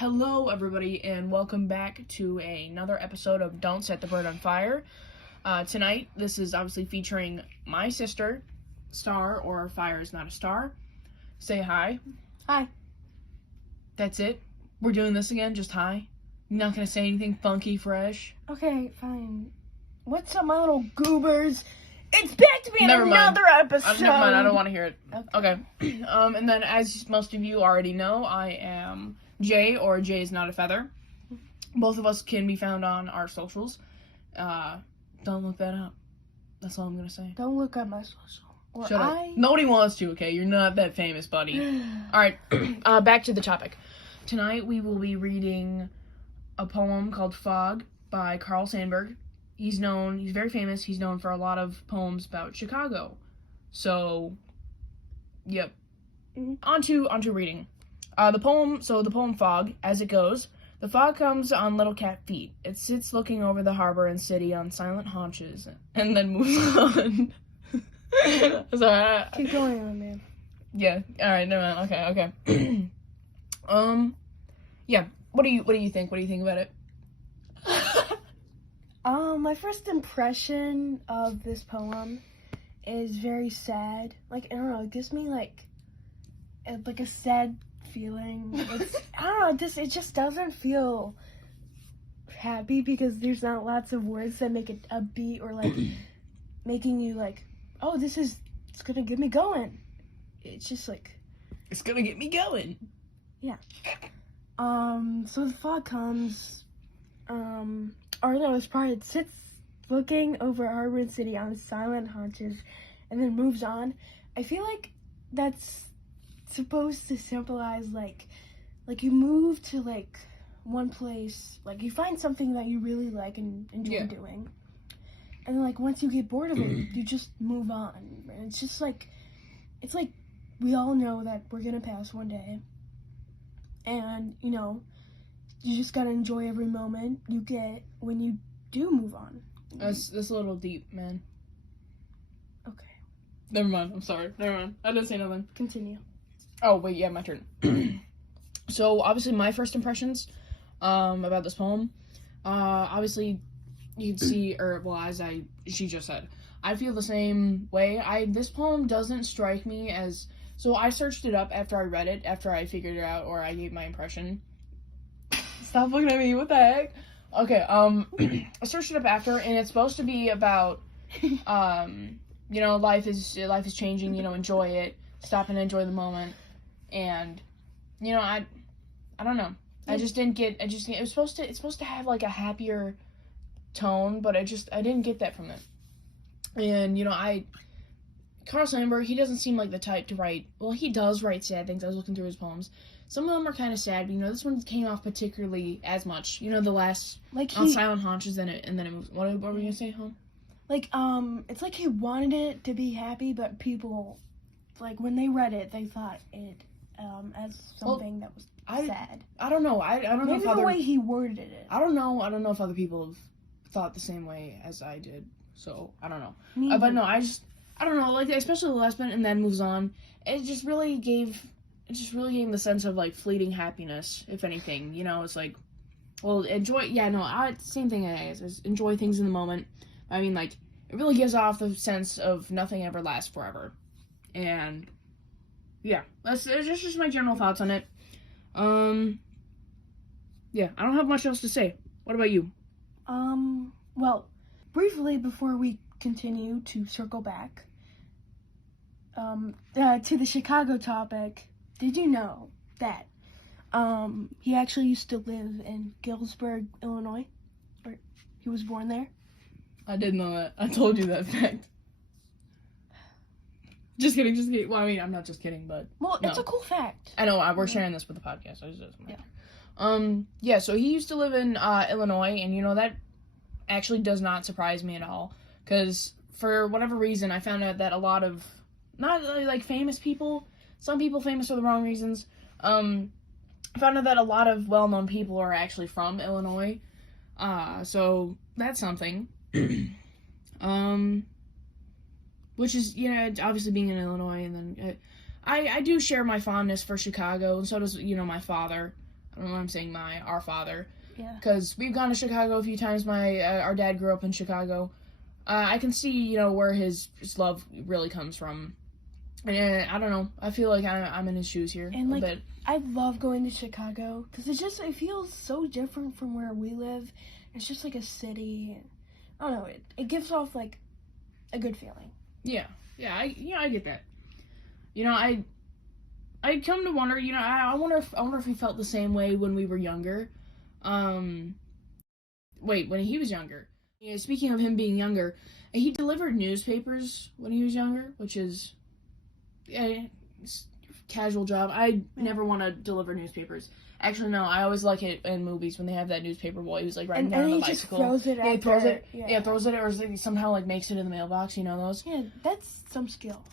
Hello, everybody, and welcome back to another episode of Don't Set the Bird on Fire. Tonight, this is obviously featuring my sister, Star, or Fire is Not a Star. Say hi. Hi. That's it? We're doing this again? Just hi? You're not going to say anything funky, fresh? Okay, fine. What's up, my little goobers? It's back to me in Never mind. another episode. Never mind, I don't want to hear it. Okay. And then, as most of you already know, I am Jay, or Jay is Not a Feather. Both of us can be found on our socials. Don't look that up. That's all I'm going to say. Don't look at my social. Or Shut up. Nobody wants to, okay? You're not that famous, buddy. Alright, back to the topic. Tonight we will be reading a poem called Fog by Carl Sandburg. He's very famous. He's known for a lot of poems about Chicago. So, yep. On to reading. The poem Fog, as it goes. The fog comes on little cat feet. It sits looking over the harbor and city on silent haunches, and then moves on. Sorry. Keep going on, man. Yeah. All right. No. Okay. Yeah. What do you think? What do you think about it? My first impression of this poem is very sad. Like, I don't know, it gives me like a sad feeling. It's, I don't know, it just doesn't feel happy because there's not lots of words that make it upbeat or like making you like, oh, it's gonna get me going. It's just like, it's gonna get me going. Yeah. So the fog comes, or no, this part, it sits looking over Harbor and City on silent haunches and then moves on. I feel like that's supposed to symbolize like you move to like one place, like you find something that you really like and enjoy doing, and then like once you get bored of it, you just move on. And it's just like, it's like we all know that we're gonna pass one day, and you know, you just gotta enjoy every moment you get when you do move on. That's a little deep, man. Okay. Never mind. I'm sorry. Never mind. I didn't say nothing. Continue. Oh wait, yeah, my turn. So obviously, my first impressions about this poem, obviously, you can see, she just said, I feel the same way. This poem doesn't strike me as. So I searched it up after I read it, after I figured it out, or I gave my impression. Stop looking at me, what the heck? Okay, I searched it up after, and it's supposed to be about, life is changing, enjoy it, stop and enjoy the moment, and, I don't know, it's supposed to have, like, a happier tone, but I didn't get that from it, and, Carl Sandburg, he doesn't seem like the type to write, well, he does write sad things. I was looking through his poems. Some of them are kind of sad, but, this one came off particularly as much. The last, like, on silent haunches, and then it moves. What were we gonna say, home? Like, it's like he wanted it to be happy, but people, like, when they read it, they thought it, as something that was sad. I don't know. I don't know if the way he worded it. I don't know if other people have thought the same way as I did, so I don't know. But no, I don't know, like, especially the last bit, and then moves on. It just really gave the sense of, like, fleeting happiness, if anything. It's like, well, enjoy, same thing as enjoy things in the moment. I mean, like, it really gives off the sense of nothing ever lasts forever. And, yeah, that's just my general thoughts on it. Yeah, I don't have much else to say. What about you? Well, briefly, before we continue to circle back, to the Chicago topic, did you know that he actually used to live in Galesburg, Illinois? Or he was born there? I didn't know that. I told you that fact. Just kidding. Well, I mean, I'm not just kidding, but... Well, it's a cool fact. I know, we're sharing this with the podcast. So he used to live in Illinois, and that actually does not surprise me at all, because for whatever reason, I found out that a lot of, not like famous people, some people famous for the wrong reasons, I found out that a lot of well-known people are actually from Illinois, so that's something, which is, obviously being in Illinois, and then, I do share my fondness for Chicago, and so does, my father, I don't know why I'm saying our father. Yeah. Because we've gone to Chicago a few times. Our dad grew up in Chicago. I can see, where his love really comes from. And I don't know. I feel like I'm in his shoes here And a bit. I love going to Chicago because it feels so different from where we live. It's just like a city. I don't know. It gives off like a good feeling. Yeah. I get that. I come to wonder. I wonder if he felt the same way when we were younger. When he was younger. Yeah, speaking of him being younger, he delivered newspapers when he was younger, which is casual job. I never want to deliver newspapers. Actually, no. I always like it in movies when they have that newspaper boy who's like riding down on the bicycle. Just throws it. Yeah, he throws it. Yeah, throws it, or somehow like makes it in the mailbox. You know those? Yeah, that's some skill.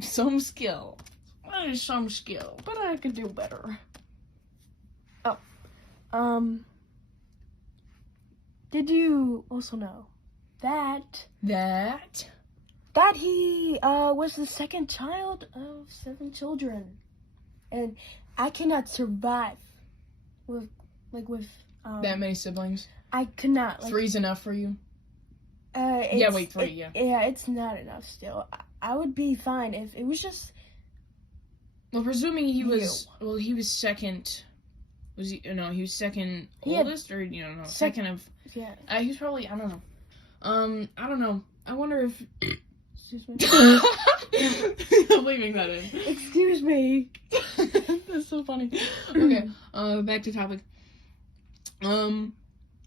Some skill. That is some skill, but I could do better. Oh, did you also know that he was the second child of 7 children, and I cannot survive with that many siblings? I could not. 3's enough for you? 3. Yeah, it's not enough. Still, I would be fine if it was just. Well, presuming he was second. Was he? No, he was second oldest, or second of. Yeah. He was probably, I don't know. I don't know. I wonder if. Excuse me. I'm leaving that in. Excuse me. That's so funny. Okay. Back to topic. I don't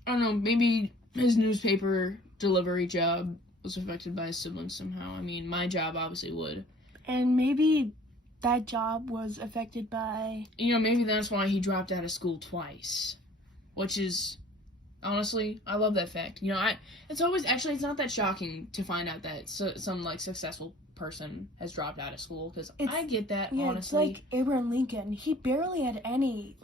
know. Maybe his newspaper delivery job was affected by his siblings somehow. I mean, my job obviously would. And maybe that job was affected by. Maybe that's why he dropped out of school twice, which is. Honestly, I love that fact. It's not that shocking to find out that some like successful person has dropped out of school, because I get that. Yeah, honestly, it's like Abraham Lincoln. He barely had any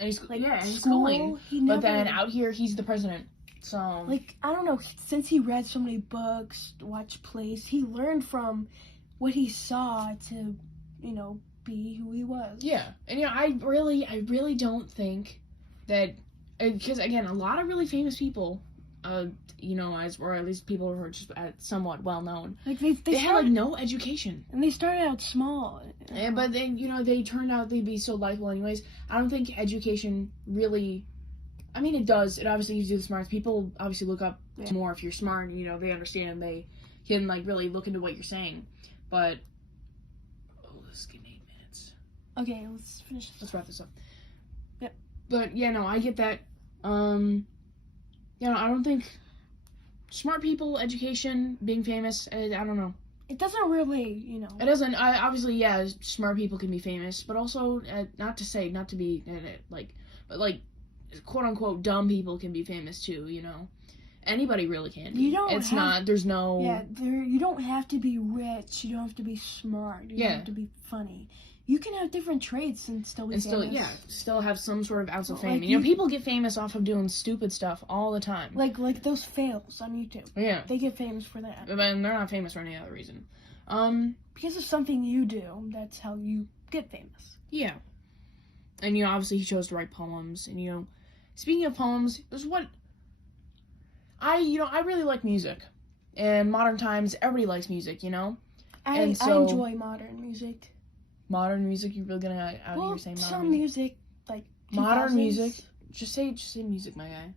any schooling. Schooling. But then out here, he's the president. So I don't know. Since he read so many books, watched plays, he learned from what he saw to, be who he was. Yeah, and I really don't think that. Because again, a lot of really famous people, or at least people who are just somewhat well known, like they had no education, and they started out small. Yeah, but then they turned out they'd be so likable anyways. I don't think education really. I mean, it does. It obviously gives you the smarts. People obviously look up more if you're smart. They understand. They can really look into what you're saying. But this is getting 8 minutes. Okay, let's finish. Let's wrap this up. Yep. But yeah, no, I get that. I don't think smart people, education, being famous. I don't know. It doesn't really, It doesn't. Obviously, yeah, smart people can be famous, but also not to be but quote unquote dumb people can be famous too. Anybody really can. There's no. Yeah, you don't have to be rich. You don't have to be smart. You don't have to be funny. You can have different traits and still be famous. Still have some sort of ounce of fame. People get famous off of doing stupid stuff all the time. Like those fails on YouTube. Yeah. They get famous for that. But they're not famous for any other reason. Because of something you do, that's how you get famous. Yeah. And, obviously he chose to write poems. And, speaking of poems, there's what... I really like music. In modern times, everybody likes music, I enjoy modern music. Modern music? You really gonna out here saying modern some music, like 2000s. Modern music? Just say music, my guy.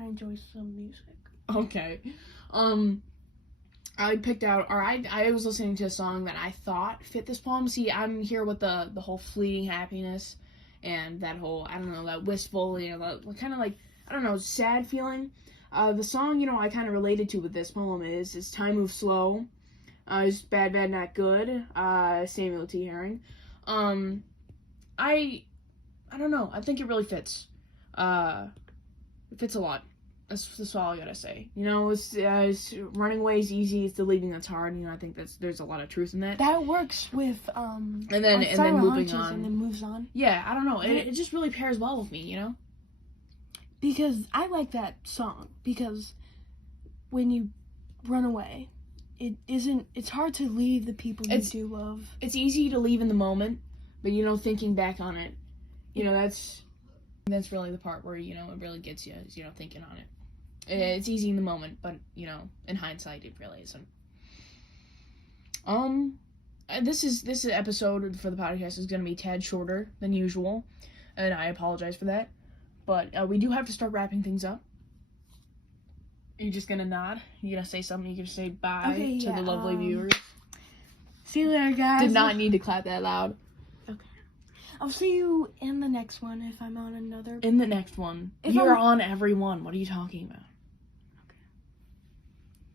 I enjoy some music. Okay. I picked out, or I was listening to a song that I thought fit this poem. See, I'm here with the whole fleeting happiness and that whole, I don't know, that wistful, that kind of like, I don't know, sad feeling. The song, I kind of related to with this poem is Time Moves Slow. It's Bad, Bad, Not Good, Samuel T. Herring. I don't know, I think it really fits. It fits a lot. That's all I gotta say. It's running away is easy, it's the leaving that's hard. I think there's a lot of truth in that. That works with, and then moving on. And then moves on. Yeah, I don't know, it just really pairs well with me, Because I like that song, because when you run away, it's hard to leave the people you do love. It's easy to leave in the moment, But, thinking back on it, that's really the part where, it really gets you, is, thinking on it. It's easy in the moment, but, in hindsight, it really isn't. This episode for the podcast is going to be a tad shorter than usual, and I apologize for that. But we do have to start wrapping things up. Are you just going to nod? You going to say something? You going to say bye to the lovely viewers? See you later, guys. Did not need to clap that loud. Okay. I'll see you in the next one if I'm on another. In the next one. You're on every one. What are you talking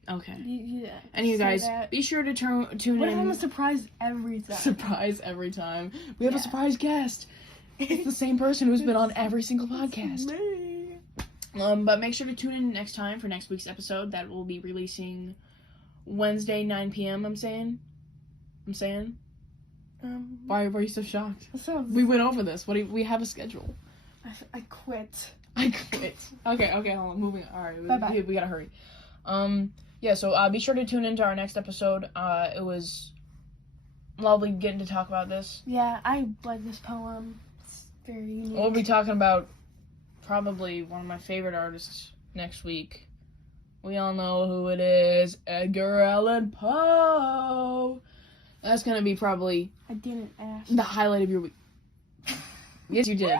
about? Okay. Yeah. Anyway, guys, be sure to tune in. What if I'm a surprise every time? Surprise every time. We have a surprise guest. It's the same person who's been on every single podcast. Me. But make sure to tune in next time for next week's episode. That will be releasing Wednesday, 9 p.m. I'm saying. Why are you so shocked? We went over this. We have a schedule. I quit. I quit. Okay, hold on. Moving on. All right, Bye-bye. We gotta hurry. Yeah, so be sure to tune into our next episode. It was lovely getting to talk about this. Yeah, I like this poem. It's very unique. We'll be talking about probably one of my favorite artists next week. We all know who it is, Edgar Allan Poe. That's gonna be probably I didn't ask. the highlight of your week. Yes, you did.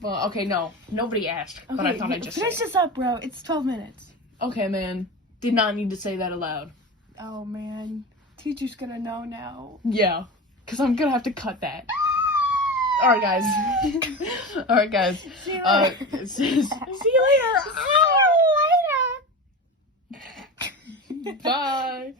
Well, okay, no. Nobody asked, but I thought I'd just finish say. this up, bro. It's 12 minutes. Okay, man. Did not need to say that aloud. Oh, man. Teacher's gonna know now. Yeah, because I'm gonna have to cut that. Alright, guys. Alright, guys. See you later. See you later. See you later. Bye.